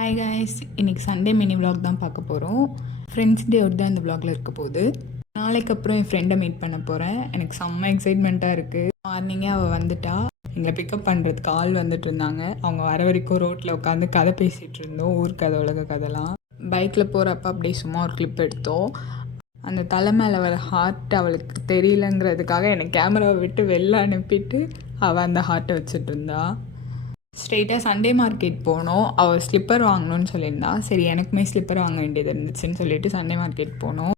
Hi guys, இன்றைக்கி Sunday mini vlog தான் பார்க்க போகிறோம். ஃப்ரெண்ட்ஸ் டேவோட தான் இந்த விலாகில் இருக்க போகுது. நாளைக்கு அப்புறம் என் ஃப்ரெண்டை மீட் பண்ண போகிறேன். எனக்கு செம்ம எக்ஸைட்மெண்ட்டாக இருக்குது. மார்னிங்கே அவள் வந்துட்டா. எங்களை பிக்கப் பண்ணுறதுக்கு ஆள் வந்துட்டு இருந்தாங்க. அவங்க வர வரைக்கும் ரோட்டில் உட்காந்து கதை பேசிகிட்டு இருந்தோம். ஊர் கதை, உலக கதைலாம். பைக்கில் போகிறப்ப அப்படியே சும்மா ஒரு கிளிப் எடுத்தோம். அந்த தலை மேலே வர ஹார்ட் அவளுக்கு தெரியலங்கிறதுக்காக எனக்கு கேமராவை விட்டு வெளில அனுப்பிட்டு அவள் அந்த ஹார்ட்டை வச்சுட்டு இருந்தா. ஸ்ட்ரெயிட்டாக சண்டே மார்க்கெட் போனோம். அவள் ஸ்லிப்பர் வாங்கணும்னு சொல்லியிருந்தா. சரி, எனக்குமே ஸ்லிப்பர் வாங்க வேண்டியது இருந்துச்சுன்னு சொல்லிட்டு சண்டே மார்க்கெட் போனோம்.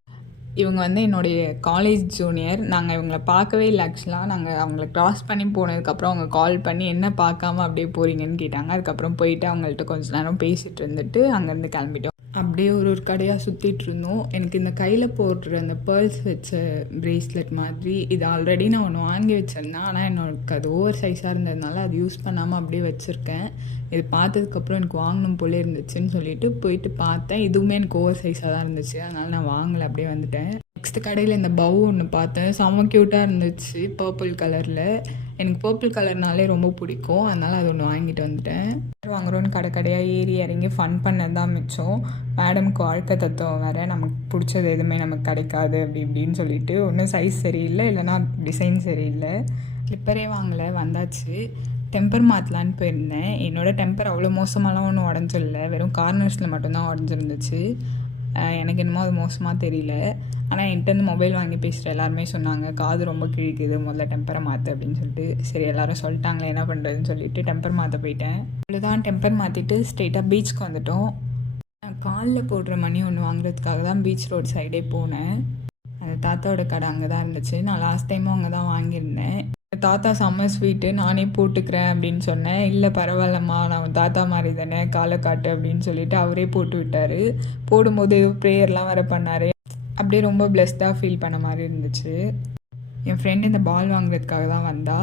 இவங்க வந்து என்னுடைய காலேஜ் ஜூனியர். நாங்கள் இவங்களை பார்க்கவே இல்லை. ஆக்சுவலாக நாங்கள் அவங்கள க்ராஸ் பண்ணி போனதுக்கப்புறம் அவங்க கால் பண்ணி என்ன பார்க்காம அப்படியே போகிறீங்கன்னு கேட்டாங்க. அதுக்கப்புறம் போயிட்டு அவங்கள்ட்ட கொஞ்சம் நேரம் பேசிகிட்டு இருந்துட்டு அங்கேருந்து கிளம்பிட்டோம். அப்படியே ஒரு கடையாக சுற்றிட்டு இருந்தோம். எனக்கு இந்த கையில் போடுற அந்த பேர்ல்ஸ் வச்ச ப்ரேஸ்லெட் மாதிரி இது ஆல்ரெடி நான் ஒன்று வாங்கி வச்சுருந்தேன். ஆனால் எனக்கு அது ஓவர் சைஸாக இருந்ததுனால அது யூஸ் பண்ணாமல் அப்படியே வச்சுருக்கேன். இது பார்த்ததுக்கப்புறம் எனக்கு வாங்கணும் போலே இருந்துச்சுன்னு சொல்லிட்டு போயிட்டு பார்த்தேன். இதுவுமே எனக்கு ஓவர் சைஸாக தான் இருந்துச்சு. அதனால் நான் வாங்கலை, அப்படியே வந்துட்டேன். நெக்ஸ்ட் கடையில் இந்த பவு ஒன்று பார்த்தேன். செம்ம க்யூட்டாக இருந்துச்சு, பர்பிள் கலரில். எனக்கு பர்பிள் கலர்னாலே ரொம்ப பிடிக்கும். அதனால் அது ஒன்று வாங்கிட்டு வந்துட்டேன். வாங்குறோன்னு கடையாக ஏறி இறங்கி ஃபன் பண்ணது தான் மிச்சம். மேடமுக்கு வாழ்க்கை தத்துவம் வேறு, நமக்கு பிடிச்சது எதுவுமே நமக்கு கிடைக்காது அப்படி இப்படின்னு சொல்லிட்டு ஒன்றும் சைஸ் சரியில்லை, இல்லைனா டிசைன் சரியில்லை. ஸ்லிப்பரே வாங்கலை, வந்தாச்சு. டெம்பர் மாற்றலான்னு போயிருந்தேன். என்னோடய டெம்பர் அவ்வளோ மோசமாலாம் ஒன்றும் உடஞ்சில்லை, வெறும் கார்னர்ஸில் மட்டும்தான் உடஞ்சிருந்துச்சு. எனக்கு என்னமோ அது மோசமாக தெரியல. ஆனால் என்கிட்ட மொபைல் வாங்கி பேசுகிற எல்லாருமே சொன்னாங்க காது ரொம்ப கிழிக்குது, முதல்ல டெம்பரை மாற்று அப்படின்னு சொல்லிட்டு. சரி, எல்லோரும் சொல்லிட்டாங்களே என்ன பண்ணுறதுன்னு சொல்லிட்டு டெம்பர் மாற்ற போயிட்டேன். அவ்வளோதான், டெம்பர் மாற்றிட்டு ஸ்ட்ரெயிட்டாக பீச்சுக்கு வந்துட்டோம். காலில் போடுற மணி ஒன்று வாங்குறதுக்காக தான் பீச் ரோடு சைடே போனேன். அந்த தாத்தாவோட கடை அங்கே தான் இருந்துச்சு. நான் லாஸ்ட் டைமும் அங்கே தான் வாங்கியிருந்தேன். தாத்தா செம்ம ஸ்வீட்டு, நானே போட்டுக்கிறேன் அப்படின்னு சொன்னேன். இல்லை பரவாயில்லம்மா, நான் தாத்தா மாதிரி தானே, காலை காட்டு அப்படின்னு சொல்லிட்டு அவரே போட்டு விட்டார். போடும்போது ப்ரேயர்லாம் வர பண்ணார். அப்படியே ரொம்ப பிளெஸ்டாக ஃபீல் பண்ண மாதிரி இருந்துச்சு. என் ஃப்ரெண்டு இந்த பால் வாங்குறதுக்காக தான் வந்தா.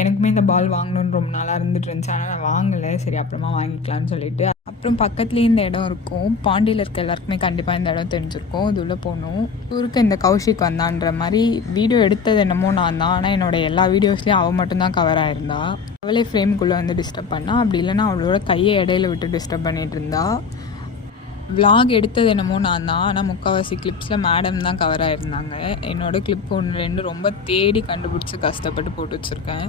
எனக்குமே இந்த பால் வாங்கணுன்னு ரொம்ப நாளாக இருந்துட்டு இருந்துச்சு. ஆனால் நான் வாங்கலை. சரி, அப்புறமா வாங்கிக்கலான்னு சொல்லிட்டு. அப்புறம் பக்கத்துலேயே இந்த இடம் இருக்கும். பாண்டியில் இருக்க எல்லாருக்குமே கண்டிப்பாக இந்த இடம் தெரிஞ்சிருக்கும். இது உள்ளே போகணும். ஊருக்கு இந்த கௌஷிக் வந்தான்ற மாதிரி வீடியோ எடுத்தது என்னமோ நான் தான். ஆனால் என்னோடய எல்லா வீடியோஸ்லேயும் அவள் மட்டும்தான் கவர் ஆகிருந்தா. அவளே ஃப்ரேமுக்குள்ளே வந்து டிஸ்டர்ப் பண்ணா. அப்படி இல்லைன்னா அவளோட கையை இடையில விட்டு டிஸ்டர்ப் பண்ணிகிட்டு இருந்தா. விலாக் எடுத்தது என்னமோ நான் தான். ஆனால் முக்கால்வாசி கிளிப்ஸில் மேடம் தான் கவர் ஆகிருந்தாங்க. என்னோடய கிளிப் 1-2 ரொம்ப தேடி கண்டுபிடிச்சி கஷ்டப்பட்டு போட்டு வச்சுருக்கேன்.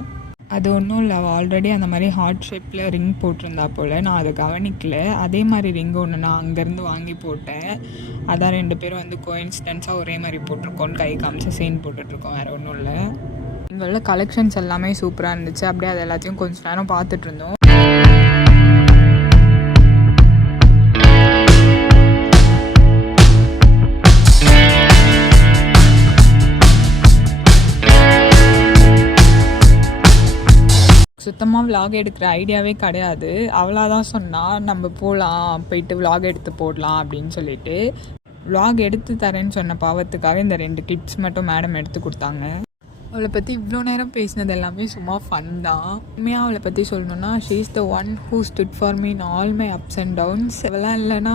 அது ஒன்றும் இல்லை, அவள் ஆல்ரெடி அந்த மாதிரி ஹார்ட் ஷேப்பில் ரிங் போட்டிருந்தா போல். நான் அதை கவனிக்கல. அதே மாதிரி ரிங்கு ஒன்று நான் அங்கேருந்து வாங்கி போட்டேன். அதான் 2 பேரும் வந்து கோயின்சிடென்ஸாக ஒரே மாதிரி போட்டிருக்கோன்னு கை காமிச்சு செயின் போட்டுட்ருக்கோம். வேறு ஒன்றும் இல்லை. இங்கே உள்ள கலெக்ஷன்ஸ் எல்லாமே சூப்பராக இருந்துச்சு. அப்படியே அது எல்லாத்தையும் கொஞ்சம் நேரம் பார்த்துட்டு இருந்தோம். சுத்தமாக விலாக் எடுக்கிற ஐடியாவே கிடையாது. அவளாக தான் சொன்னால் நம்ம போகலாம், போயிட்டு விலாக் எடுத்து போடலாம் அப்படின்னு சொல்லிட்டு. விலாக் எடுத்து தரேன்னு சொன்ன பாவத்துக்காக இந்த 2 கிளிப்ஸ் மட்டும் மேடம் எடுத்து கொடுத்தாங்க. அவளை பற்றி இவ்வளோ நேரம் பேசினது எல்லாமே சும்மா ஃபன் தான். உண்மையாக அவளை பற்றி சொல்லணுன்னா, she is the one who stood for me in all my ups and downs. இவெல்லாம் இல்லைன்னா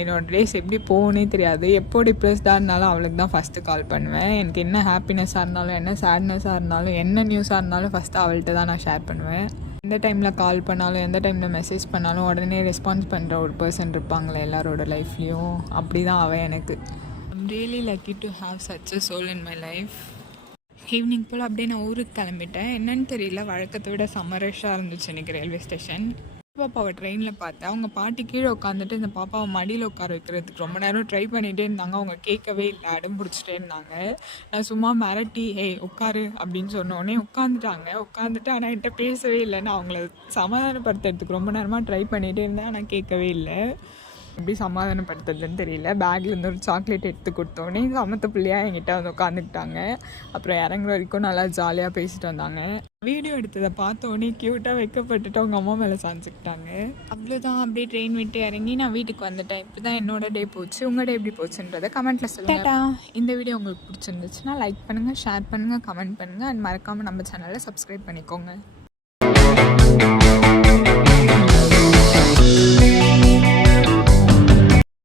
என்னோடய டேஸ் எப்படி போகணுன்னே தெரியாது. எப்போ டிப்ரெஸ்டாக இருந்தாலும் அவளுக்கு தான் ஃபஸ்ட்டு கால் பண்ணுவேன். எனக்கு என்ன ஹாப்பினஸ்ஸாக இருந்தாலும், என்ன சேட்னஸாக இருந்தாலும், என்ன நியூஸாக இருந்தாலும் ஃபஸ்ட்டு அவள்கிட்ட தான் நான் ஷேர் பண்ணுவேன். எந்த டைமில் கால் பண்ணாலும், எந்த டைமில் மெசேஜ் பண்ணாலும் உடனே ரெஸ்பான்ஸ் பண்ணுற ஒரு பர்சன் இருப்பாங்களே எல்லாரோட லைஃப்லேயும். அப்படி தான் அவள் எனக்கு. I'm really lucky to have such a soul in my life. Evening போல் அப்படியே நான் ஊருக்கு கிளம்பிட்டேன். என்னன்னு தெரியல, வழக்கத்தை விட சம்மரஷாக இருந்துச்சு இன்றைக்கி ரயில்வே ஸ்டேஷன். பாப்பாவை ட்ரெயினில் பார்த்தேன். அவங்க பாட்டி கீழே உட்காந்துட்டு இந்த பாப்பாவை மடியில் உட்கார வைக்கிறதுக்கு ரொம்ப நேரம் ட்ரை பண்ணிகிட்டே இருந்தாங்க. அவங்க கேட்கவே இல்லை, அடம் பிடிச்சிட்டே இருந்தாங்க. நான் சும்மா மிரட்டி உட்காரு அப்படின்னு சொன்னோடனே உட்காந்துட்டு ஆனால் என்கிட்ட பேசவே இல்லை. நான் அவங்கள சமாதானப்படுத்துறதுக்கு ரொம்ப நேரமாக ட்ரை பண்ணிகிட்டே இருந்தேன், ஆனால் கேட்கவே இல்லை. எப்படி சமாதானப்படுத்துறதுன்னு தெரியல. பேக்லேருந்து ஒரு சாக்லேட் எடுத்து கொடுத்தோன்னே சமத்த பிள்ளையாக என்கிட்ட வந்து உட்காந்துக்கிட்டாங்க. அப்புறம் இறங்குற வரைக்கும் நல்லா ஜாலியாக பேசிட்டு வந்தாங்க. வீடியோ எடுத்ததை பார்த்தோன்னே க்யூட்டாக வைக்கப்பட்டுட்டு அவங்க அம்மா மேலே சாஞ்சிக்கிட்டாங்க. அவ்வளோதான், அப்படியே ட்ரெயின் விட்டு இறங்கி நான் வீட்டுக்கு வந்துட்டேன். இப்படி தான் என்னோட டே போச்சு. உங்கள் டே எப்படி போச்சுன்றதை கமெண்ட்டில் சொல்லுங்கள். இந்த வீடியோ உங்களுக்கு பிடிச்சிருந்துச்சுன்னா லைக் பண்ணுங்கள், ஷேர் பண்ணுங்கள், கமெண்ட் பண்ணுங்கள். அண்ட் மறக்காமல் நம்ம சேனலை சப்ஸ்கிரைப் பண்ணிக்கோங்க.